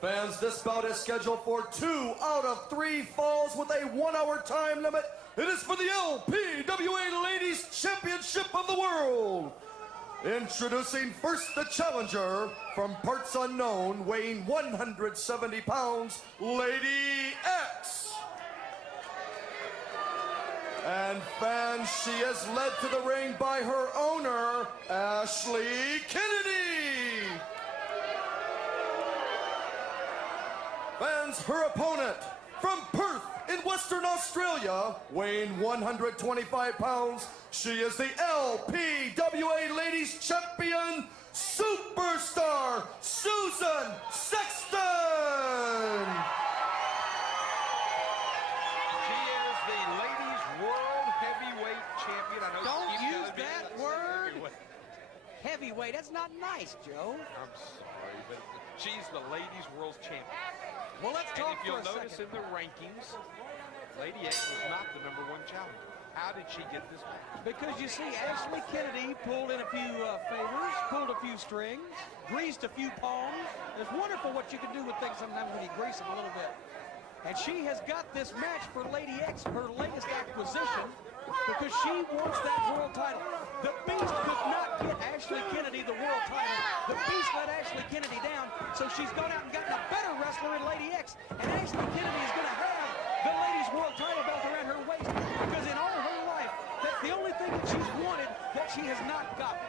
Fans, this bout is scheduled for 2 out of 3 falls with a 1-hour time limit. It is for the LPWA Ladies Championship of the World. Introducing first the challenger from parts unknown, weighing 170 pounds, Lady X. And fans, she is led to the ring by her owner, Ashley Kennedy. Fans, her opponent from Perth in Western Australia, weighing 125 pounds, she is the LPWA Ladies Champion, Superstar Suzie Sexton. She is the Ladies World Heavyweight Champion. I know Don't Steve use that word. Heavyweight. That's not nice, Joe. I'm sorry, but she's the Ladies World Champion. Well, let's And talk if for you'll a notice second. in the rankings, Lady X was not the #1 challenger. How did she get this match? Because you see, Ashley Kennedy pulled in a few favors, pulled a few strings, greased a few palms. It's wonderful what you can do with things sometimes when you grease them a little bit. And she has got this match for Lady X, her latest acquisition, because she wants that world title. The Beast could not get Ashley Kennedy the world title. The Beast let Ashley Kennedy down, so she's gone out and gotten a better wrestler in Lady X. And Ashley Kennedy is going to have the ladies' world title belt around her waist, because in all her life, that's the only thing that she's wanted that she has not gotten.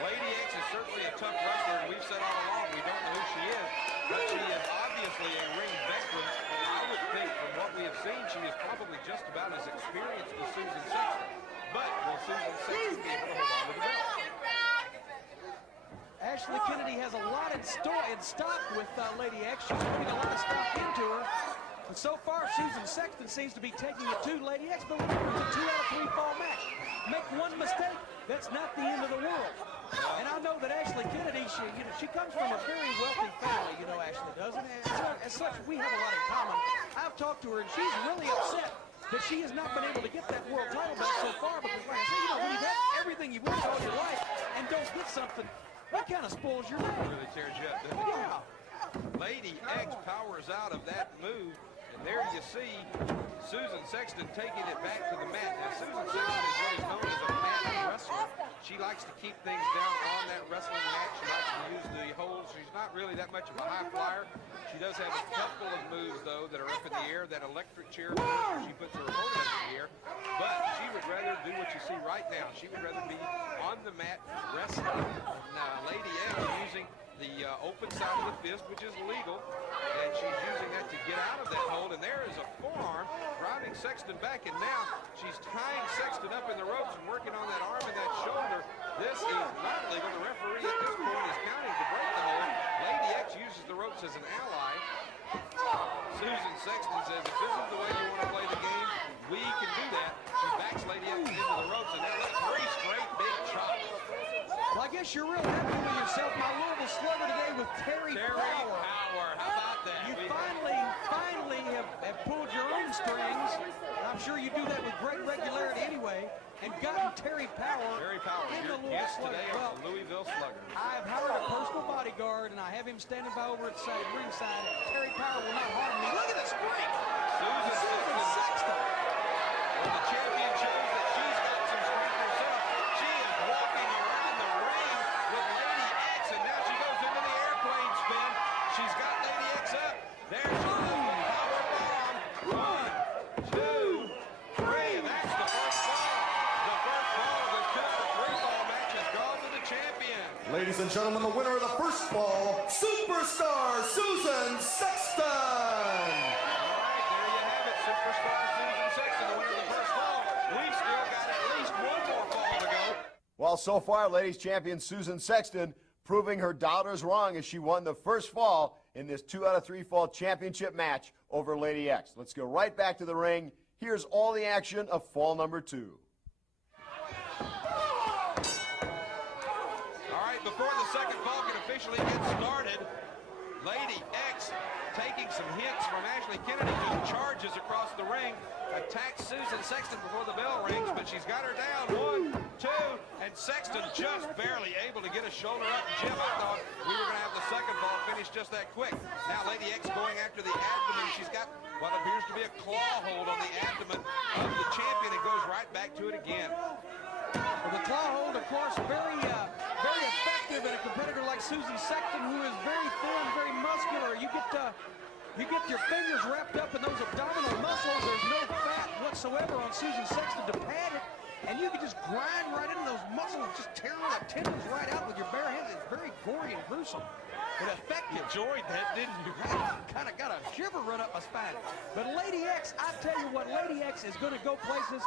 Lady X is certainly a tough wrestler, and we've said all along we don't know who she is, but she is obviously a ring veteran. I would think from what we have seen, she is probably just about as experienced as Suzie Sexton. But will Suzie Sexton be able to hold on to the belt? Ashley Kennedy has a lot in stock with Lady X. She's putting a lot of stock into her. And so far, Suzie Sexton seems to be taking it to Lady X, but remember, it's a 2 out of 3 fall match. Make one mistake, that's not the end of the world. And I know that Ashley Kennedy, she comes from a very wealthy family, Ashley does. And as such, we have a lot in common. I've talked to her, and she's really upset that she has not been able to get that world title belt so far, because like I say, when you've had everything you've wanted all your life and don't get something, that kind of spoils your day. Really tears you up, doesn't it? Yeah. Lady X powers out of that move, and there you see Suzie Sexton taking it back to the mat. Now, Suzie Sexton is what is known as a mat wrestler. She likes to keep things down on that wrestling mat. She likes to use the holds. She's not really that much of a high flyer. She does have a couple of moves, though, that are up in the air. That electric chair move where she puts her opponent up in the air. But she would rather do what you see right now. She would rather be on the mat wrestling. Lady X using the open side of the fist, which is legal, and she's using that to get out of that hold, and there is a forearm driving Sexton back, and now she's tying Sexton up in the ropes and working on that arm and that shoulder. This is not legal. The referee at this point is counting to break the hold. Lady X uses the ropes as an ally. Suzie Sexton says, if this is the way you want to play the game, we can do that. She backs Lady X into the ropes, and that left 3 straight big chops. Well, I guess you're real happy with yourself, my Louisville slugger today with Terry Power. How about that? You finally have pulled your own strings. I'm sure you do that with great regularity anyway, and gotten Terry Power in the Louisville Guest slugger. today Well, of the Louisville Slugger. I've hired a personal bodyguard, and I have him standing by over at ringside. Terry Power will not harm me. Look at the spring. Suzie Sexton. Well, the champion shows that she's got some strength herself. She is walking around the ring with Lady X, and now she goes into the airplane spin. She's got Lady X up. There she goes. Power bomb. 1, 2, 3, and that's the first fall. The first fall of the 2 out of 3 fall match has gone to the champion. Ladies and gentlemen, the winner of the first fall, Superstar Suzie Sexton. Superstar Suzie Sexton, the winner of the first fall. We've still got at least 1 more fall to go. Well, so far, ladies champion Suzie Sexton proving her doubters wrong as she won the first fall in this 2 out of 3 fall championship match over Lady X. Let's go right back to the ring. Here's all the action of fall number 2. All right, before the second fall can officially get started, Lady X taking some hints from Ashley Kennedy, just charges across across the ring, attacks Susan Sexton before the bell rings, but she's got her down. 1, 2, and Sexton just barely able to get a shoulder up. Jim, I thought we were going to have the second fall finish just that quick. Now Lady X going after the abdomen. She's got what appears to be a claw hold on the abdomen of the champion and goes right back to it again. Well, the claw hold, of course, very effective in a competitor like Suzie Sexton, who is very thin, very muscular. You get your fingers wrapped up in those abdominal muscles. There's no fat whatsoever on Suzie Sexton to pad it, and you can just grind right into those muscles, just tear the tendons right out with your bare hands. It's very gory and gruesome, but effective. Enjoyed that, didn't you? Kind of got a shiver run up my spine. But Lady X, I tell you what, Lady X is going to go places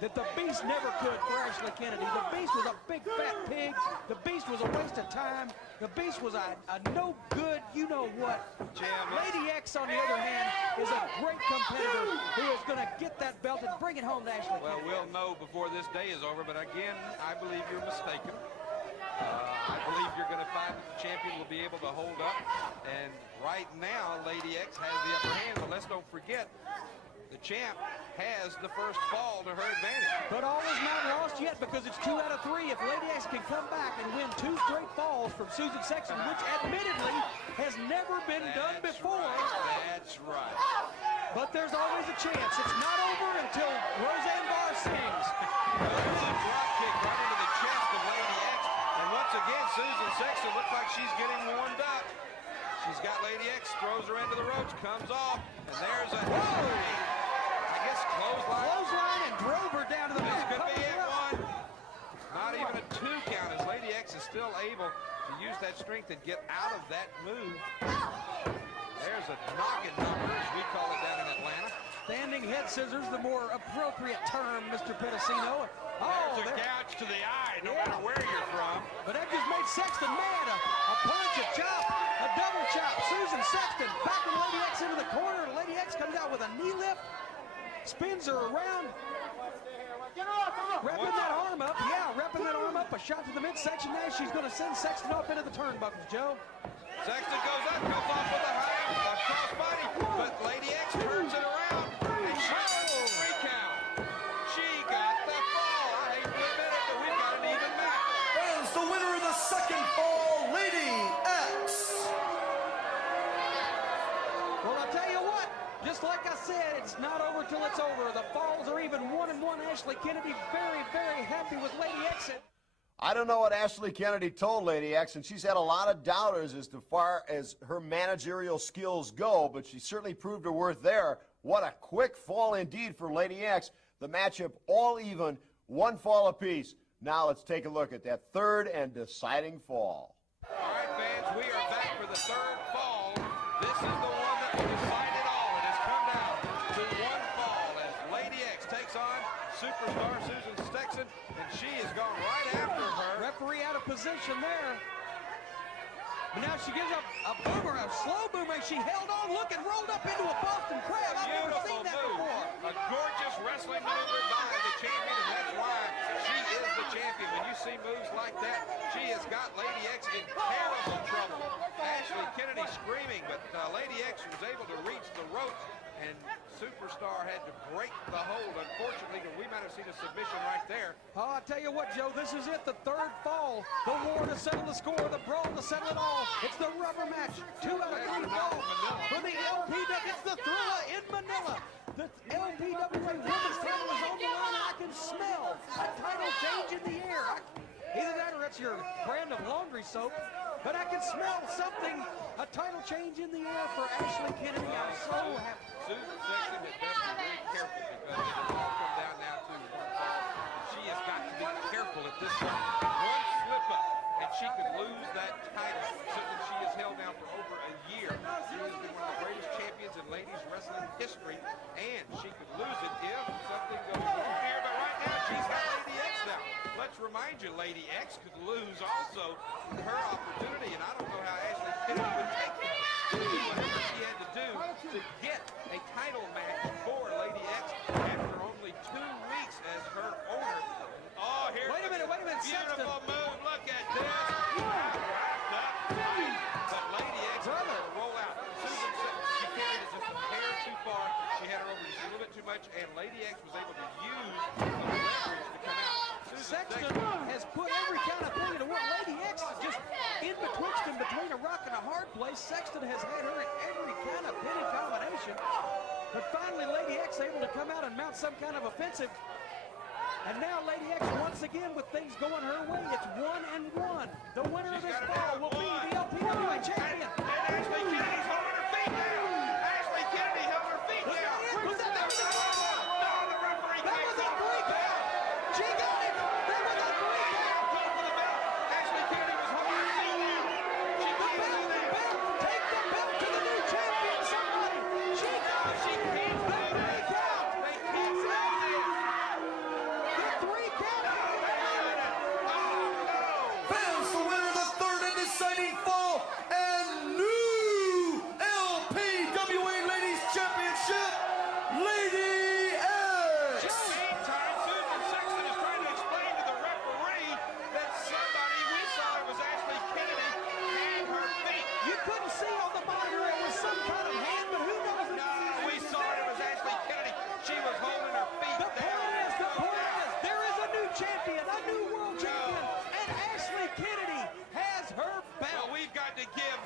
that the Beast never could for Ashley Kennedy. The Beast was a big fat pig. The Beast was a waste of time. The Beast was a no good, you know what. Lady X, on the other hand, is a great competitor who is going to get that belt and bring it home to Ashley Kennedy. Well, we'll know before this day is over, but again, I believe you're mistaken. I believe you're going to find that the champion will be able to hold up. And right now, Lady X has the upper hand, but let's don't forget, the champ has the first fall to her advantage. But all is not lost yet, because it's 2 out of 3. If Lady X can come back and win 2 straight falls from Susan Sexton, which admittedly has never been done before. Right. That's right. But there's always a chance. It's not over until Roseanne Barr sings. Drop kick right into the chest of Lady X. And once again, Susan Sexton looks like she's getting warmed up. She's got Lady X, throws her into the ropes, comes off, and there's a clothesline and drove her down to the mat. This could be it, one. Not even a 2 count, as Lady X is still able to use that strength and get out of that move. There's a noggin number, as we call it down in Atlanta. Standing head scissors, the more appropriate term, Mr. Pedicino. There's a gouge to the eye, no matter where you're from. But that just made Sexton mad. A punch, a chop, a double chop. Susan Sexton backing Lady X into the corner. Lady X comes out with a knee lift, spins her around, wrapping that arm up. Yeah, wrapping that arm up. A shot to the midsection. Now she's going to send Sexton off into the turnbuckles, Joe. Sexton goes up, comes off with a high crossbody, but Lady X turns it around, and she gets the 3 count. She got the fall. I hate to admit it, but we've got an even match. As the winner of the second fall, Lady X. Well, I'll tell you what, just like I said, it's not over till it's over. The falls are even 1-1. Ashley Kennedy very, very happy with Lady X. I don't know what Ashley Kennedy told Lady X, and she's had a lot of doubters as far as her managerial skills go, but she certainly proved her worth there. What a quick fall indeed for Lady X. The matchup all even, 1 fall apiece. Now let's take a look at that third and deciding fall. All right, fans, we are back for the 3rd fall. This is the one that will decide it all. It has come down to 1 fall as Lady X takes on superstar Susan Sexton, and she has gone right after her. Referee out of position there. But now she gives up a boomer, a slow boomerang. She held on, look, and rolled up into a Boston Crab. I've never seen that before. A gorgeous wrestling maneuver by the champion, and that's why she is the champion. When you see moves like that, she has got Lady X in terrible trouble. Ashley Kennedy screaming, but Lady X was able to reach the ropes, and Superstar had to break the hold, unfortunately, but we might have seen a submission right there. Oh, I tell you what, Joe, this is it, the 3rd fall. The war to settle the score, the brawl to settle it all. It's the rubber match, 2 out of 3 falls for the LPW. It's the Thriller in Manila. The LPWA women's title is on the line, and I can smell a title change in the air. Either that or it's your brand of laundry soap. But I can smell something, a title change in the air for Ashley Kennedy. I'm so happy. Susan Sexton has best be very careful because it has all come down now to 1 fall. She has got to be careful at this point. 1 slip up, and she could lose that title, something she has held now for over a year. She has been one of the greatest champions in ladies wrestling history, and she could lose it if something goes wrong here. But right now, she's got Lady X now. Let's remind you, Lady X could lose also her opportunity, and I don't know how Ashley Kennedy would take it to do whatever she had to do to get a title match for Lady X after only 2 weeks as her owner. Oh, here. Wait a minute, beautiful Sexton. move. Look at this. Wrapped up tight. But Lady X is going to roll out. Susan Sexton, she carried it just a hair too far. She had had her over just a little bit too much, and Lady X was able to use the leverage to come out. Sexton has put every kind of thing into work. Lady X is just in betwixt and between a rock and a hard place. Sexton has had her in every kind of pitted combination. But finally, Lady X able to come out and mount some kind of offensive. And now Lady X once again with things going her way. It's 1-1. The winner of this fall will be the LPWA champion. And Ashley Kennedy's holding her feet down. Ashley Kennedy held her feet down. Was that it? No, the referee That was a 3 count. She got it. That was a 3 count. Go for the belt. Ashley Kennedy was holding her feet down. She The can't do that. belt. Take the belt to the new champion, somebody. She got it. She can't do The 3 that. count. They can't do that. The 3 count. Fans, the winner of the third and deciding fall and new LPWA Ladies Championship, Lady X. Meantime, Suzie Sexton is trying to explain to the referee that somebody, we saw it was Ashley Kennedy, had her feet. You couldn't see on the monitor it was some kind of hand, but who knows? No, we saw it was Ashley Kennedy. She was holding her feet The point is, there is a new champion, a new world champion, and Ashley Kennedy has her Well, belt. we've got to give,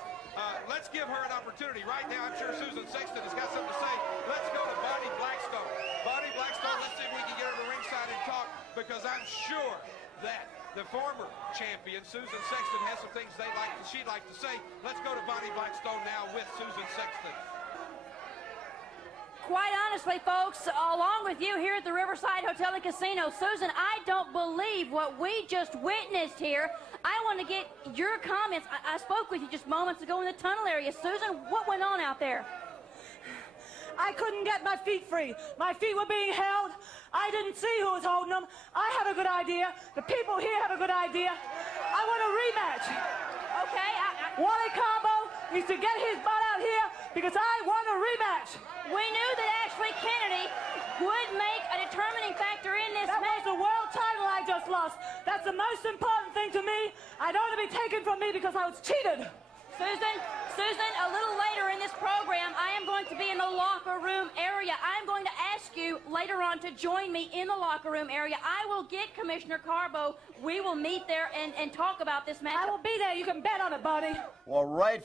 let's give her an opportunity. Right now, I'm sure Suzie Sexton has got something to say. Let's go to Bonnie Blackstone. Bonnie Blackstone, let's see if we can get her to ringside and talk, because I'm sure that the former champion, Suzie Sexton, has some things she'd like to say. Let's go to Bonnie Blackstone now with Suzie Sexton. Quite honestly, folks, along with you here at the Riverside Hotel and Casino, Susan, I don't believe what we just witnessed here. I want to get your comments. I spoke with you just moments ago in the tunnel area. Susan, what went on out there? I couldn't get my feet free. My feet were being held. I didn't see who was holding them. I have a good idea. The people here have a good idea. I want a rematch. Okay, Wally Combo needs to get his butt out here because I want a rematch. we knew that Ashley Kennedy would make a determining factor in this That was match. the world title I just lost. That's the most important thing to me. I don't want to be taken from me because I was cheated. Susan, a little later in this program, I am going to be in the locker room area. I'm going to ask you later on to join me in the locker room area. I will get Commissioner Carbo. We will meet there and talk about this match. I will be there. You can bet on it, buddy. Well, right.